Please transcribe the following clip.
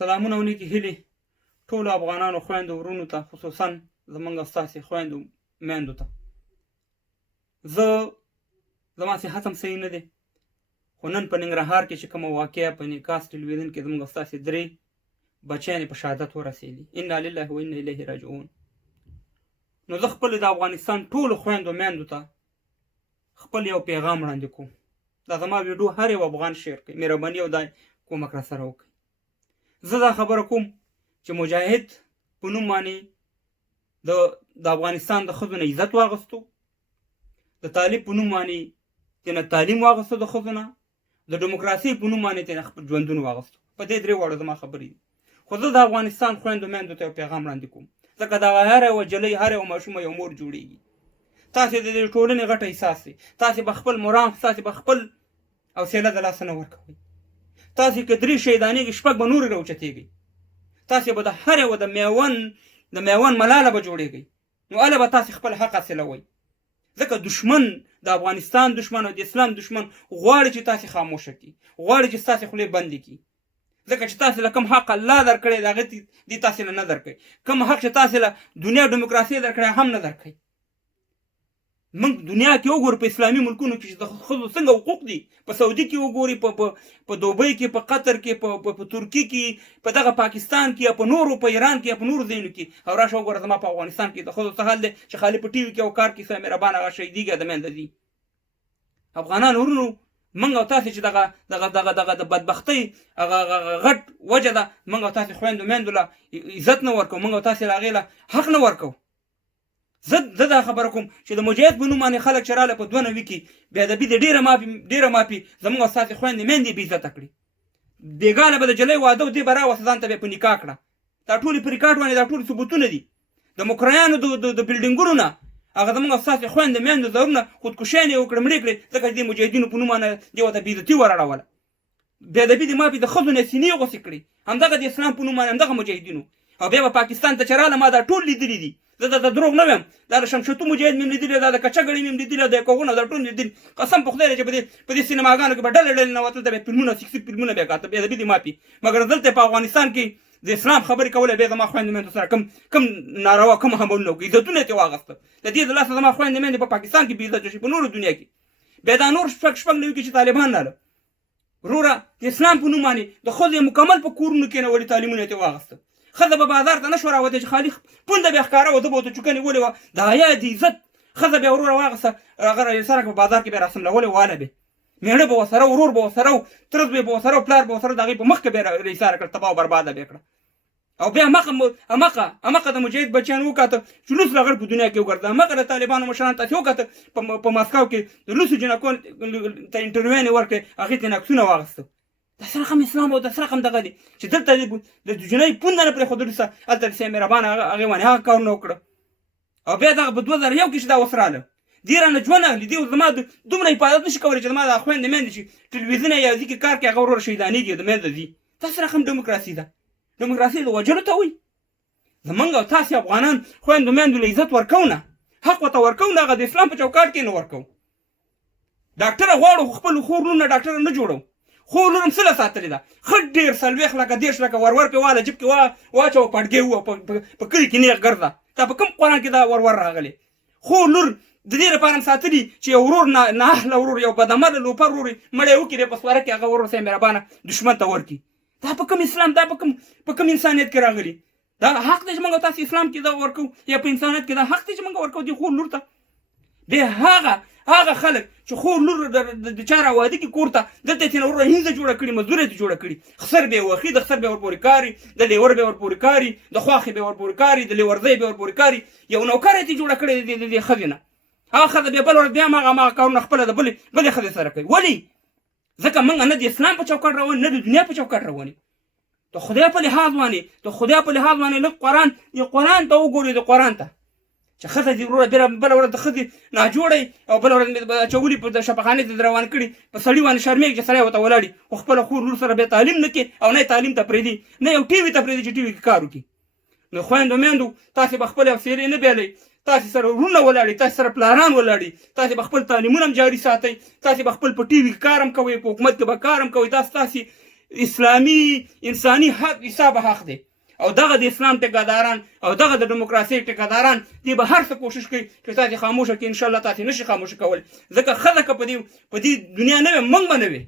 سلامونه او نیکې هیلې ټولو افغانانو خویندو ورونو ته، خصوصا زموږ او ستاسې خویندو میندو ته. زما صحت هم صحیح نه دی، خو نن په ننګرهار کې چې کومه واقعه په نیکاس ټلویزیون کې زموږ او ستاسې 3 بچیانې په شهادت ورسېدي. انا لله و انا الیه راجعون. نو زه خپل د افغانستان ټولو خویندو میندو ته خپل یو پیغام وړاندې کوم. دا زما ویډیو هر یو افغان شیر کړي، مهرباني او دا کومک را سره وکړئ. زه دا خبره کوم چې مجاهد په نوم باندې د افغانستان د ښځو نه عزت واغستو، د طالب په نوم باندې تېنه تعلیم واغستو، د ښځو نه د ډیموکراسۍ په نوم باندې تېنه خپل ژوندون واغستو. په دې 3 واړو زما خبرې دي. خو زه د افغانستان خویندو میندو ته یو پیغام وړاندې کوم، ځکه دا هره یوه جلۍ، هره یوه ماشومه یو مور جوړېږي. تاسې د دې ټولنې غټ احساس دی، تاسې به خپل مرام، تاسې به خپل حوصله د لاسه نه ورکوئ. تاسې که 3 شهیدانېږي 6 به نورې راوچتېږئ. تاسې به د هر یوه د میوند ملاله به جوړېږئ. نو هله به تاسې خپل حق حاصلوئ، ځکه دشمن د افغانستان دشمن او د اسلام دشمن غواړي چې تاسې خاموشه کړي، غواړي چې ستاسې خولې بندې کړي، ځکه چې تاسې له کوم حق الله درکړی د هغه دې تاسې له نه درکوي. کوم حق چې تاسې له دنیا ډیموکراسۍ درکړی هم نه درکوي. موږ دنیا کې وګورو په اسلامي ملکونو کې چې د ښځو څنګه حقوق دي، په سعودي کې وګوري، په دوبۍ کې، په قطر کې، په ترکي کې، په دغه پاکستان کې، یا په نورو، په ایران کې، یا په نورو ځایونو کې. او راشه وګوره زما په افغانستان کې د ښځو څه حال دی چې خالي په ټي وي کې یو کار کوي، سوی مهربان هغه شهیدېږي، د میندې دي. افغانان ورونو، موږ او تاسې چې دغه د بدبختۍ هغه غټ وجه ده، موږ او تاسې خویندو میندو له عزت نه ورکوو، موږ او تاسې له هغې له حق نه ورکوو. زه دا خبره کوم چې د مجاهد په نوم باندې خلک چې راله په 2 کې بېادبي د ډېره مافي زموږ او ستاسې خویندې میندې بې عزته کړي. بېګانه به د جلۍ واده و، دې به راوسته ځان ته به یې په نکاح کړه. دا ټولې په ریکارډ باندې دا ټول ثبوتونه دي د مکریانو د بلډینګونو نه. هغه زموږ او ستاسې خویندې میندو ضرورونه خودکشیانې یې وکړې، مړې کړې، ځکه چې دې مجاهدینو په نوم باندې دې ورته بېعزتي وراړوله. بېادبي د مافي د ښځو نه سینې غوڅې کړې، همدغه د اسلام په نوم باندې همدغه مجاهدینو. او بیا به پاکستان ته چې راله، ما دا ټول لیدلي دي، زه د دروغ نه وایم. دا د شمشتو مجاهد مې هم لیدلي، دا د کچه ګړي مې هم لیدلي، دا کوغونه، دا ټول مې لیدلي. قسم په خدای دی چې په دې سینماګانو کې به ډلې ننوتل، دا به فلمونه، سیکسي فلمونه به یې کاته، بېادبي دې مافي. مګر دلته په افغانستان کې د اسلام خبرې کولې، بیا زما خویندو میندو سره کم ناروا، کوم عملونه وکړي، عزتونه یې ترې واخېسته. د دې د لاسه زما خویندې میندې په پاکستان کې بېعزته شي، په نورو دنیا کې. بیا دا نور شپږ نوي کې چې طالبان راله، وروره د اسلام په نوم باندې د ښځو یې مکمل په کورونو کېنولي، تعلیمونه یې ترې واخېسته. ښځه به بازار ته نه شوه راوتې چې خالي پونده به یې ښکاره وه، ده به ورته چوکه نیولې وه، د حیا د عزت ښځه بیا وروره واخېسته، هغه سره په بازار کې به یې راسملولې، واله به مېړه به ورسره، ورور به ورسره، ترز به یې به ورسره، پلار به ورسره، د هغې په مخ کې به یې ایساره کړه، تباه او برباده به یې کړه. او بیا همغه د مجاهد بچیان وکاته چې لوس لغړ په دنیا کې وګرځه. همغه د طالبانو مشران تاسې وکاته په ماسکو کې د لوسو جنکو ته انټرویوانې ورکړې، هغې ته یې عکسونه واخېسته. دا سره هم اسلام او دا سره هم دغه دی چې دلته د جنۍ پونده نه پرېښودلو سه، هلته د سید مهربان هغې باندې هغه کارونه وکړه. او بیا دغه په 2001 کې چې دا اوس راله، دې رانه ژوند اخلي، دې زما دومره حفاظت نشي کولی چې زما د خویندې میندې چې ټلویزیون یا ځي کې کار کوي، هغه وروره شهیدانېږي، د میندې ځي. دا سره هم ډیموکراسي ده. ډیموکراسي د وژلو ته وایي. زموږ او تاسې افغانان خویندو میندو له عزت ورکوو نه، حق ورته ورکوو نه، هغه د اسلام په چوکاټ کې نه ورکوو. ډاکټره غواړو، خو خپل خور لور نه ډاکټره نه جوړو. خور لور هم څه له ساتلې ده، ښه ډېر 40 لکه 30 لکه ورور پې واله، جیب کې واچوه، پټګۍ ووه، په کلي کې نیغ ګرځه. دا په کوم قرآن کې دا ورور راغلی؟ خور لور د دې لپاره هم ساتلي چې یو ورور نااهله ورور، یو بدعمله لوپر ورور مړی وکړي، په سواره کې هغه ورور سه مهربانه دښمن ته ورکړي. دا په کوم اسلام، دا په کوم انسانیت کې راغلي؟ دا حق دی چې موږ تاسو اسلام کې دا ورکو، یا په انسانیت کې دا حق دی چې موږ ورکو دي خور لور ته. بیا هغه خلک چې خور لور د چا راواده کې کور ته دلته یې وروره هینځه جوړه کړي، مزدوره یې جوړه کړي، خسر به یې وخي، د خسر به یې ورپورې کاري، د لیور به یې ورپورې کاري، د خواښې به یې ورپورې کاري، د لیورځۍ به یې ورپورې کاري. یو نوکر یې جوړه کړې د دې ښځې نه. هغه ښځه بیا بل ورځ بیا هماغه کارونه خپله د بلې ښځې سره کوي. ولې؟ ځکه موږ نه د اسلام په چوکاټ روان، نه د دنیا په چوکاټ روانې. د خدای په لحاظ باندې لږ قرآن ته وګورئ، د قرآن ته چې ښځه دې وروره بله ورځ د ښځې ناجوړی او بله ورځ اچولي په شفاخانې ته روان کړي، په سړي باندې شرمېږي چې سړی ورته ولاړي، خو خپله خور لور سره بیا تعلیم نه کوي، او نه یې تعلیم ته پرېږدي، نه یو ټي وي ته پرېږدي چې ټي وي کې کار وکړي. نو خویندو میندو، تاسې به خپلې حوصلې نه بیلئ، تاسې سره وروڼه ولاړي، تاسې سره پلاران ولاړي، تاسې به خپل تعلیمونه هم جاري ساتئ، تاسې به خپل په ټي وي کې کار هم کوئ، په حکومت کې به کار هم کوئ. دا ستاسې اسلامي انساني حق حساب حق دی او دغه د اسلام ټیکاداران او دغه د دیموکراسي ټیکاداران دی به هر څه کوشش کوي چې تاسو خاموشه کړي. ان شاء الله تاسو نشي خاموشه کول ځکه ښځه که په دې دنیا نه وي موږ به نه وي